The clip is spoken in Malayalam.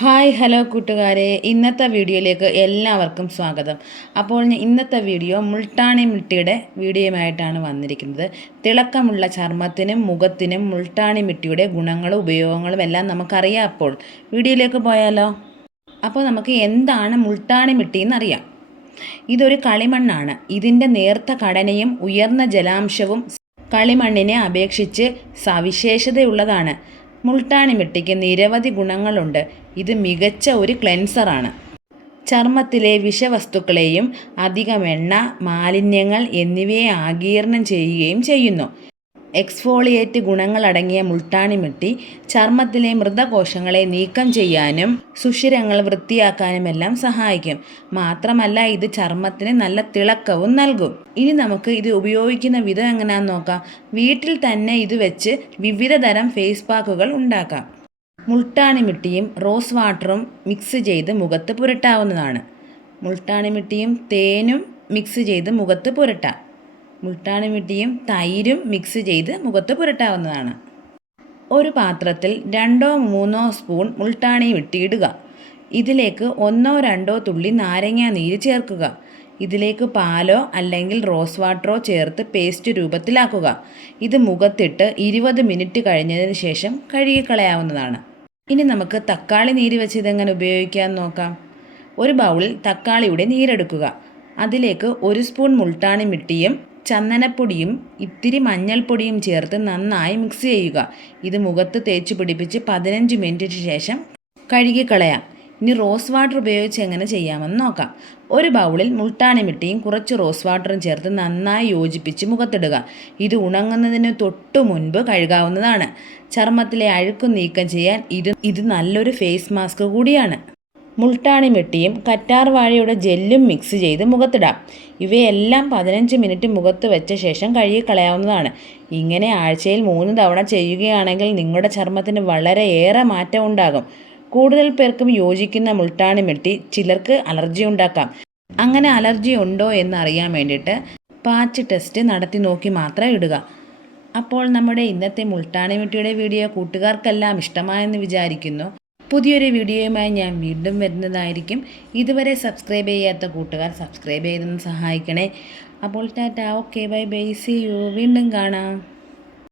ഹായ് ഹലോ കൂട്ടുകാരെ, ഇന്നത്തെ വീഡിയോയിലേക്ക് എല്ലാവർക്കും സ്വാഗതം. അപ്പോൾ ഇന്നത്തെ വീഡിയോ മുൾട്ടാണി മിട്ടിയുടെ വീഡിയോയുമായിട്ടാണ് വന്നിരിക്കുന്നത്. തിളക്കമുള്ള ചർമ്മത്തിനും മുഖത്തിനും മുൾട്ടാണി മിട്ടിയുടെ ഗുണങ്ങളും ഉപയോഗങ്ങളും എല്ലാം നമുക്കറിയാം. അപ്പോൾ വീഡിയോയിലേക്ക് പോയാലോ? അപ്പോൾ നമുക്ക് എന്താണ് മുൾട്ടാണി മിട്ടി എന്നറിയാം. ഇതൊരു കളിമണ്ണാണ്. ഇതിൻ്റെ നേർത്ത ഘടനയും ഉയർന്ന ജലാംശവും കളിമണ്ണിനെ അപേക്ഷിച്ച് സവിശേഷതയുള്ളതാണ്. മുൾട്ടാണി മിട്ടിക്ക് നിരവധി ഗുണങ്ങളുണ്ട്. ഇത് മികച്ച ഒരു ക്ലെൻസറാണ്. ചർമ്മത്തിലെ വിഷവസ്തുക്കളെയും അധികം എണ്ണ, മാലിന്യങ്ങൾ എന്നിവയെ ആഗിരണം ചെയ്യുകയും ചെയ്യുന്നു. എക്സ്ഫോളിയേറ്റ് ഗുണങ്ങളടങ്ങിയ മുൾട്ടാണി മിട്ടി ചർമ്മത്തിലെ മൃതകോശങ്ങളെ നീക്കം ചെയ്യാനും സുഷിരങ്ങൾ വൃത്തിയാക്കാനുമെല്ലാം സഹായിക്കും. മാത്രമല്ല, ഇത് ചർമ്മത്തിന് നല്ല തിളക്കവും നൽകും. ഇനി നമുക്ക് ഇത് ഉപയോഗിക്കുന്ന വിധം എങ്ങനെയാണെന്ന് നോക്കാം. വീട്ടിൽ തന്നെ ഇത് വെച്ച് വിവിധ തരം ഫേസ് പാക്കുകൾ ഉണ്ടാക്കാം. മുൾട്ടാണി മിട്ടിയും റോസ് വാട്ടറും മിക്സ് ചെയ്ത് മുഖത്ത് പുരട്ടാവുന്നതാണ്. മുൾട്ടാണി മിട്ടിയും തേനും മിക്സ് ചെയ്ത് മുഖത്ത് പുരട്ടാം. മുൾട്ടാണി മിട്ടിയും തൈരും മിക്സ് ചെയ്ത് മുഖത്ത് പുരട്ടാവുന്നതാണ്. ഒരു പാത്രത്തിൽ 2-3 സ്പൂൺ മുൾട്ടാണി മിട്ടി ഇടുക. ഇതിലേക്ക് 1-2 തുള്ളി നാരങ്ങ നീര് ചേർക്കുക. ഇതിലേക്ക് പാലോ അല്ലെങ്കിൽ റോസ് വാട്ടറോ ചേർത്ത് പേസ്റ്റ് രൂപത്തിലാക്കുക. ഇത് മുഖത്തിട്ട് 20 മിനിറ്റ് കഴിഞ്ഞതിന് ശേഷം കഴുകിക്കളയാവുന്നതാണ്. ഇനി നമുക്ക് തക്കാളി നീര് വെച്ച് ഇതെങ്ങനെ ഉപയോഗിക്കാമെന്ന് നോക്കാം. ഒരു ബൗളിൽ തക്കാളിയുടെ നീരെടുക്കുക. അതിലേക്ക് 1 സ്പൂൺ മുൾട്ടാണി മിട്ടിയും ചന്ദനപ്പൊടിയും ഇത്തിരി മഞ്ഞൾപ്പൊടിയും ചേർത്ത് നന്നായി മിക്സ് ചെയ്യുക. ഇത് മുഖത്ത് തേച്ച് പിടിപ്പിച്ച് 15 മിനിറ്റിന് ശേഷം കഴുകിക്കളയാം. ഇനി റോസ് വാട്ടർ ഉപയോഗിച്ച് എങ്ങനെ ചെയ്യാമെന്ന് നോക്കാം. ഒരു ബൗളിൽ മുൾട്ടാണി മിട്ടിയും കുറച്ച് റോസ് വാട്ടറും ചേർത്ത് നന്നായി യോജിപ്പിച്ച് മുഖത്തിടുക. ഇത് ഉണങ്ങുന്നതിന് തൊട്ടു മുൻപ് കഴുകാവുന്നതാണ്. ചർമ്മത്തിലെ അഴുക്ക് നീക്കം ചെയ്യാൻ ഇത് നല്ലൊരു ഫേസ് മാസ്ക് കൂടിയാണ്. മുൾട്ടാണി മിട്ടിയും കറ്റാർ വാഴയുടെ ജെല്ലും മിക്സ് ചെയ്ത് മുഖത്തിടാം. ഇവയെല്ലാം 15 മിനിറ്റ് മുഖത്ത് വെച്ച ശേഷം കഴുകിക്കളയാവുന്നതാണ്. ഇങ്ങനെ ആഴ്ചയിൽ 3 തവണ ചെയ്യുകയാണെങ്കിൽ നിങ്ങളുടെ ചർമ്മത്തിന് വളരെയേറെ മാറ്റം ഉണ്ടാകും. കൂടുതൽ പേർക്കും യോജിക്കുന്ന മുൾട്ടാണി മിട്ടി ചിലർക്ക് അലർജി ഉണ്ടാക്കാം. അങ്ങനെ അലർജി ഉണ്ടോ എന്ന് അറിയാൻ വേണ്ടിയിട്ട് പാച്ച് ടെസ്റ്റ് നടത്തി നോക്കി മാത്രം ഇടുക. അപ്പോൾ നമ്മുടെ ഇന്നത്തെ മുൾട്ടാണി മിട്ടിയുടെ വീഡിയോ കൂട്ടുകാർക്കെല്ലാം ഇഷ്ടമായെന്ന് വിചാരിക്കുന്നു. പുതിയൊരു വീഡിയോയുമായി ഞാൻ വീണ്ടും വരുന്നതായിരിക്കും. ഇതുവരെ സബ്സ്ക്രൈബ് ചെയ്യാത്ത കൂട്ടുകാർ സബ്സ്ക്രൈബ് ചെയ്തൊന്ന് സഹായിക്കണേ. അപ്പോൾ ടാറ്റ, okay, bye bye, see you. വീണ്ടും കാണാം.